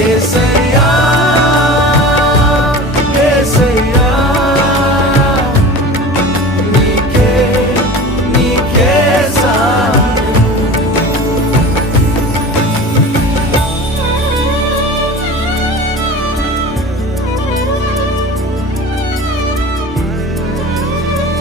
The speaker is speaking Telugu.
desenhar.